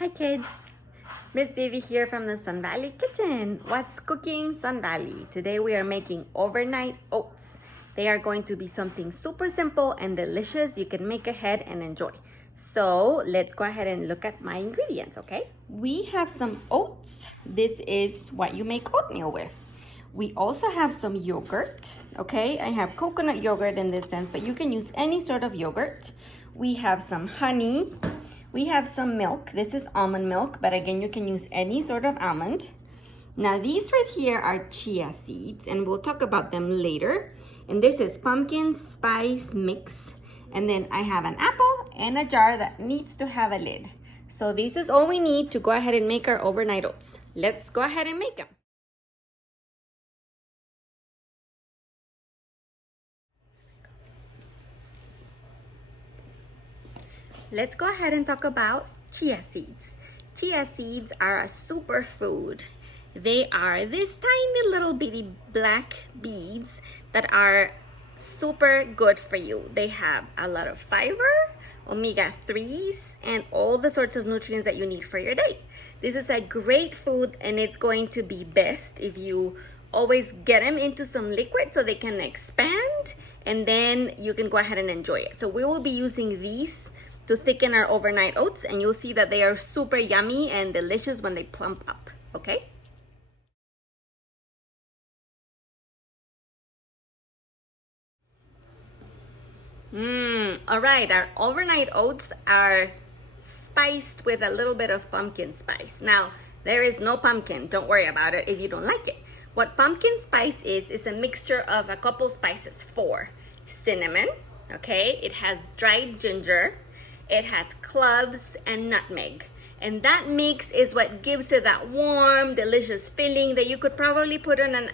Hi kids, Miss Vivi here from the Sun Valley Kitchen. What's cooking, Sun Valley? Today we are making overnight oats. They are going to be something super simple and delicious you can make ahead and enjoy. So let's go ahead and look at my ingredients, okay? We have some oats. This is what you make oatmeal with. We also have some yogurt, okay? I have coconut yogurt in this sense, but you can use any sort of yogurt. We have some honey. We have some milk. This is almond milk, but again, you can use any sort of almond. Now these right here are chia seeds, and we'll talk about them later. And this is pumpkin spice mix. And then I have an apple and a jar that needs to have a lid. So this is all we need to go ahead and make our overnight oats. Let's go ahead and make them. Let's go ahead and talk about chia seeds. Chia seeds are a superfood. They are these tiny little bitty black beads that are super good for you. They have a lot of fiber, omega-3s, and all the sorts of nutrients that you need for your day. This is a great food, and it's going to be best if you always get them into some liquid so they can expand, and then you can go ahead and enjoy it. So we will be using these to thicken our overnight oats, and you'll see that they are super yummy and delicious when they plump up, okay? All right, our overnight oats are spiced with a little bit of pumpkin spice. Now, there is no pumpkin, don't worry about it if you don't like it. What pumpkin spice is a mixture of a couple spices. 4, cinnamon, okay? It has dried ginger, it has cloves and nutmeg. And that mix is what gives it that warm, delicious feeling that you could probably put on an,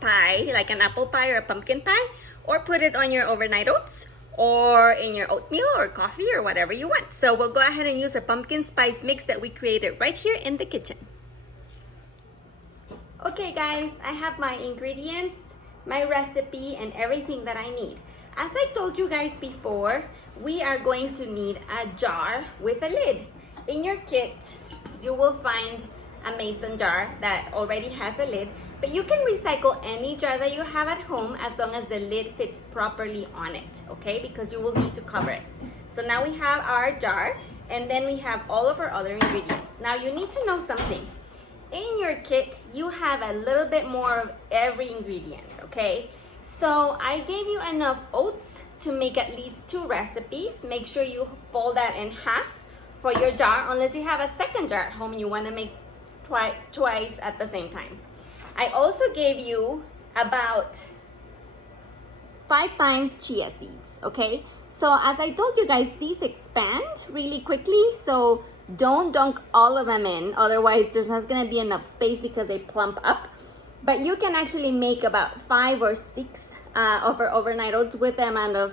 pie, like an apple pie or a pumpkin pie, or put it on your overnight oats, or in your oatmeal or coffee or whatever you want. So we'll go ahead and use our pumpkin spice mix that we created right here in the kitchen. Okay guys, I have my ingredients, my recipe, and everything that I need. As I told you guys before, we are going to need a jar with a lid. In your kit, you will find a mason jar that already has a lid, but you can recycle any jar that you have at home as long as the lid fits properly on it, okay? Because you will need to cover it. So now we have our jar, and then we have all of our other ingredients. Now you need to know something. In your kit, you have a little bit more of every ingredient, okay? So I gave you enough oats to make at least 2 recipes. Make sure you fold that in half for your jar, unless you have a second jar at home and you want to make twice at the same time. I also gave you about 5 times chia seeds, okay? So as I told you guys, these expand really quickly, so don't dunk all of them in, otherwise there's not going to be enough space because they plump up. But you can actually make about 5 or 6 of our overnight oats with the amount of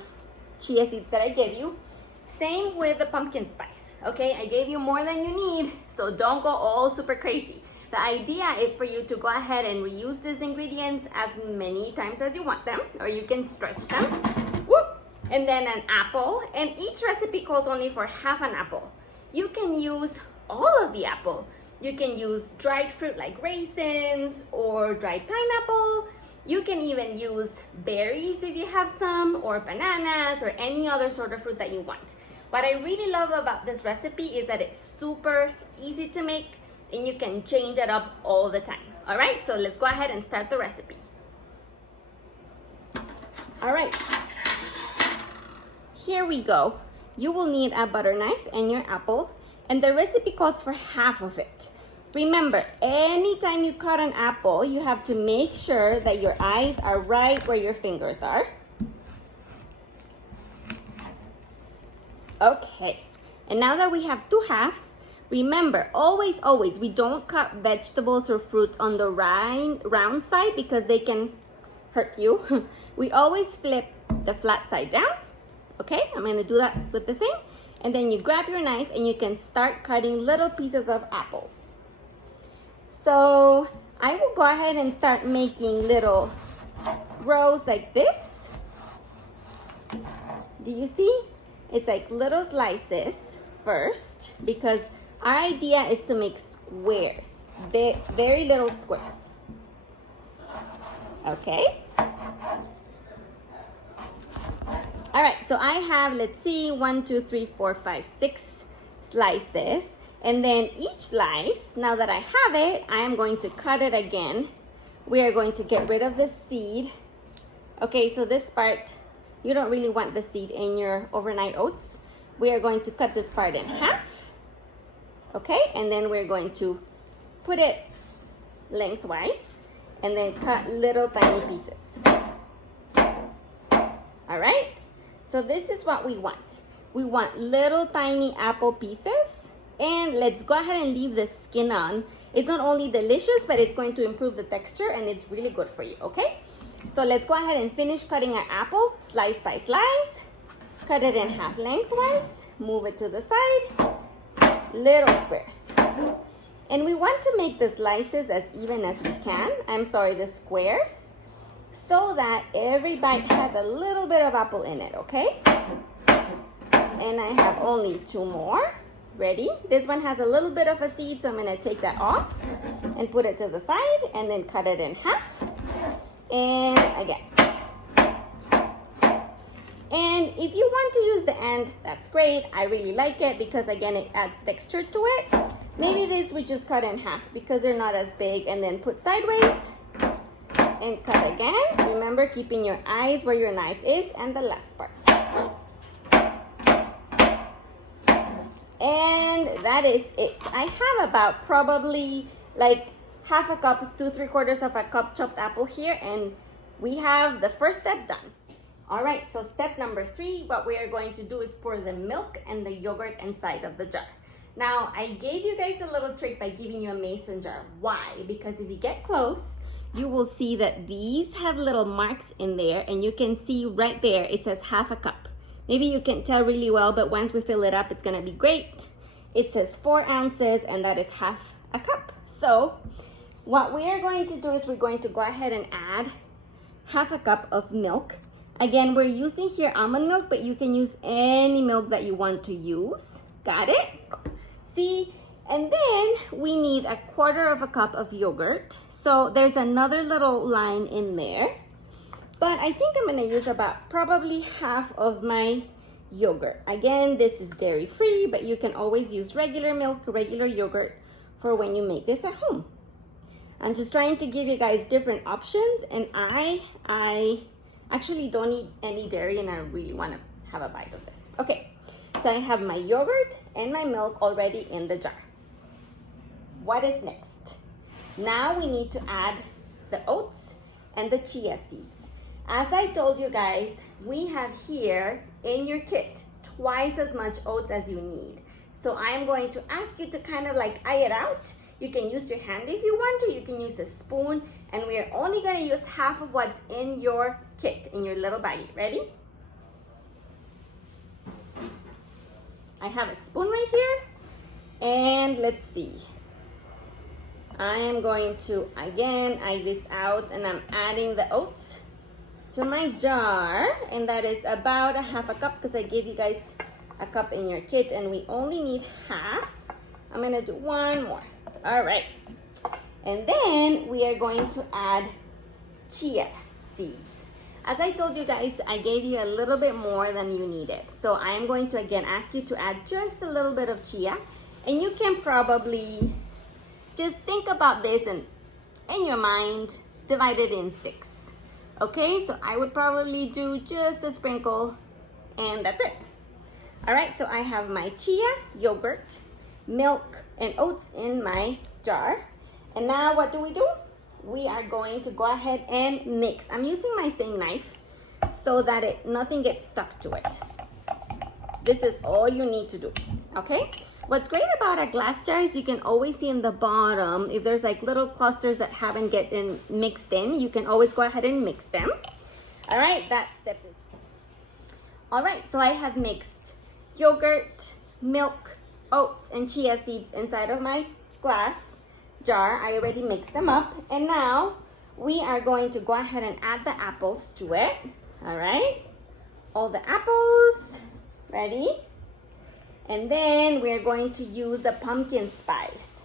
chia seeds that I gave you. Same with the pumpkin spice, okay? I gave you more than you need, so don't go all super crazy. The idea is for you to go ahead and reuse these ingredients as many times as you want them, or you can stretch them. Whoop! And then an apple, and each recipe calls only for half an apple. You can use all of the apple. You can use dried fruit like raisins or dried pineapple. You can even use berries if you have some, or bananas, or any other sort of fruit that you want. What I really love about this recipe is that it's super easy to make, and you can change it up all the time. All right, so let's go ahead and start the recipe. All right, here we go. You will need a butter knife and your apple, and the recipe calls for half of it. Remember, anytime you cut an apple, you have to make sure that your eyes are right where your fingers are. Okay, and now that we have 2 halves, remember, always, we don't cut vegetables or fruit on the round side because they can hurt you. We always flip the flat side down. Okay, I'm going to do that with the same. And then you grab your knife and you can start cutting little pieces of apple. So I will go ahead and start making little rows like this. Do you see? It's like little slices first because Our idea is to make squares, very little squares. Okay. All right, so I have, let's see, 1, 2, 3, 4, 5, 6 slices. And then each slice, now that I have it, I am going to cut it again. We are going to get rid of the seed. Okay, so this part, you don't really want the seed in your overnight oats. We are going to cut this part in half. Okay, and then we're going to put it lengthwise and then cut little tiny pieces. All right, so this is what we want. We want little tiny apple pieces, and let's go ahead and leave the skin on. It's not only delicious, but it's going to improve the texture and it's really good for you, okay? So let's go ahead and finish cutting our apple slice by slice. Cut it in half lengthwise, move it to the side, little squares. And we want to make the slices as even as we can. The squares, so that every bite has a little bit of apple in it, okay? And I have only 2 more. Ready? This one has a little bit of a seed, so I'm going to take that off and put it to the side and then cut it in half. And again. And if you want to use the end, that's great. I really like it because, again, it adds texture to it. Maybe this we just cut in half because they're not as big, and then put sideways and cut again. Remember, keeping your eyes where your knife is and the last part. And that is it. I have about probably like half a cup to 3/4 of a cup chopped apple here, and we have the first step done. All right, so step number 3, what we are going to do is pour the milk and the yogurt inside of the jar. Now, I gave you guys a little trick by giving you a mason jar. Why? Because if you get close, you will see that these have little marks in there, and you can see right there, it says half a cup. Maybe you can't tell really well, but once we fill it up, it's gonna be great. It says 4 ounces, and that is half a cup. So what we are going to do is we're going to go ahead and add half a cup of milk. Again, we're using here almond milk, but you can use any milk that you want to use. Got it? See? And then we need 1/4 cup of yogurt. So there's another little line in there. But I think I'm gonna use about probably half of my yogurt. Again, this is dairy free, but you can always use regular milk, regular yogurt for when you make this at home. I'm just trying to give you guys different options, and I actually don't eat any dairy, and I really wanna have a bite of this. Okay, so I have my yogurt and my milk already in the jar. What is next? Now we need to add the oats and the chia seeds. As I told you guys, we have here in your kit twice as much oats as you need. So I'm going to ask you to kind of like eye it out. You can use your hand if you want to, you can use a spoon, and we are only going to use half of what's in your kit, in your little baggie. Ready? I have a spoon right here, and let's see. I am going to, again, eye this out, and I'm adding the oats to my jar, and that is about 1/2 cup because I gave you guys a cup in your kit, and we only need half. I'm gonna do 1 more. All right, and then we are going to add chia seeds. As I told you guys, I gave you a little bit more than you needed, so I am going to again ask you to add just a little bit of chia, and you can probably just think about this and in your mind divide it in 6. Okay, so I would probably do just a sprinkle, and that's it. All right, so I have my chia, yogurt, milk, and oats in my jar. And now what do? We are going to go ahead and mix. I'm using my same knife so that nothing gets stuck to it. This is all you need to do, okay? What's great about a glass jar is you can always see in the bottom, if there's like little clusters that haven't gotten mixed in, you can always go ahead and mix them. All right, that's step 1. All right, so I have mixed yogurt, milk, oats, and chia seeds inside of my glass jar. I already mixed them up, and now we are going to go ahead and add the apples to it. All right, all the apples, ready? And then we're going to use the pumpkin spice.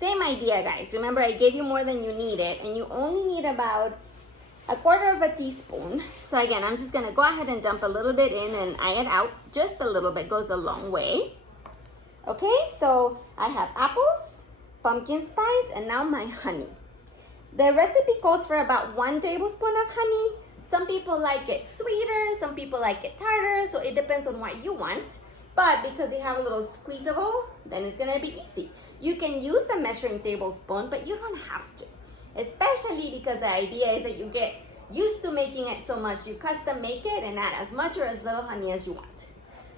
Same idea, guys. Remember, I gave you more than you needed, and you only need about 1/4 teaspoon. So again, I'm just gonna go ahead and dump a little bit in and add it out. Just a little bit goes a long way. Okay, so I have apples, pumpkin spice, and now my honey. The recipe calls for about 1 tablespoon of honey. Some people like it sweeter, some people like it tartar, so it depends on what you want. But because you have a little squeezable, then it's gonna be easy. You can use a measuring tablespoon, but you don't have to. Especially because the idea is that you get used to making it so much, you custom make it and add as much or as little honey as you want.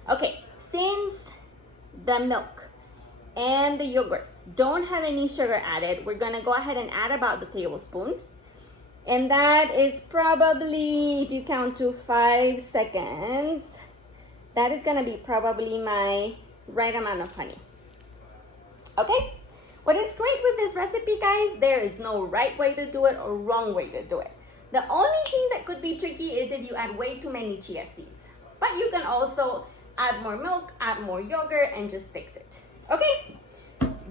Okay, since the milk and the yogurt don't have any sugar added, we're gonna go ahead and add about the tablespoon. And that is probably, if you count to 5 seconds, that is gonna be probably my right amount of honey. Okay? What is great with this recipe, guys, there is no right way to do it or wrong way to do it. The only thing that could be tricky is if you add way too many chia seeds. But you can also add more milk, add more yogurt, and just fix it. Okay?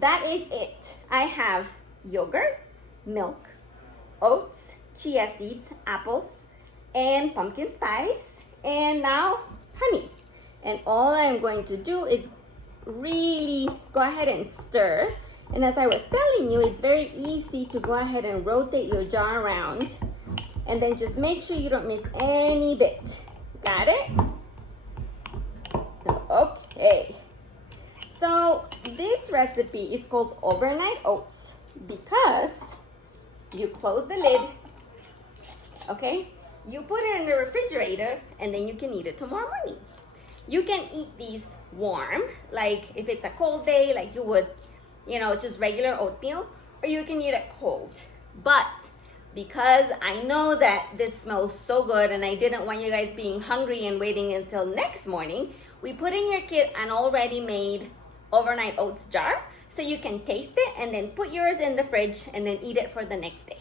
That is it. I have yogurt, milk, oats, chia seeds, apples, and pumpkin spice, and now honey. And all I'm going to do is really go ahead and stir. And as I was telling you, it's very easy to go ahead and rotate your jar around. And then just make sure you don't miss any bit. Got it? Okay. So this recipe is called overnight oats because you close the lid, okay? You put it in the refrigerator and then you can eat it tomorrow morning. You can eat these warm, like if it's a cold day, like you would, just regular oatmeal, or you can eat it cold. But because I know that this smells so good and I didn't want you guys being hungry and waiting until next morning, we put in your kit an already made overnight oats jar so you can taste it and then put yours in the fridge and then eat it for the next day.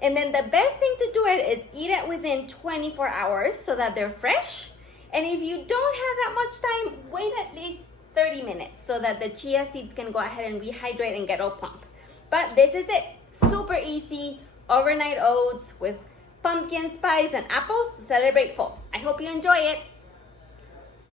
And then the best thing to do it is eat it within 24 hours so that they're fresh. And if you don't have that much time, wait at least 30 minutes so that the chia seeds can go ahead and rehydrate and get all plump. But this is it. Super easy overnight oats with pumpkin spice and apples to celebrate fall. I hope you enjoy it.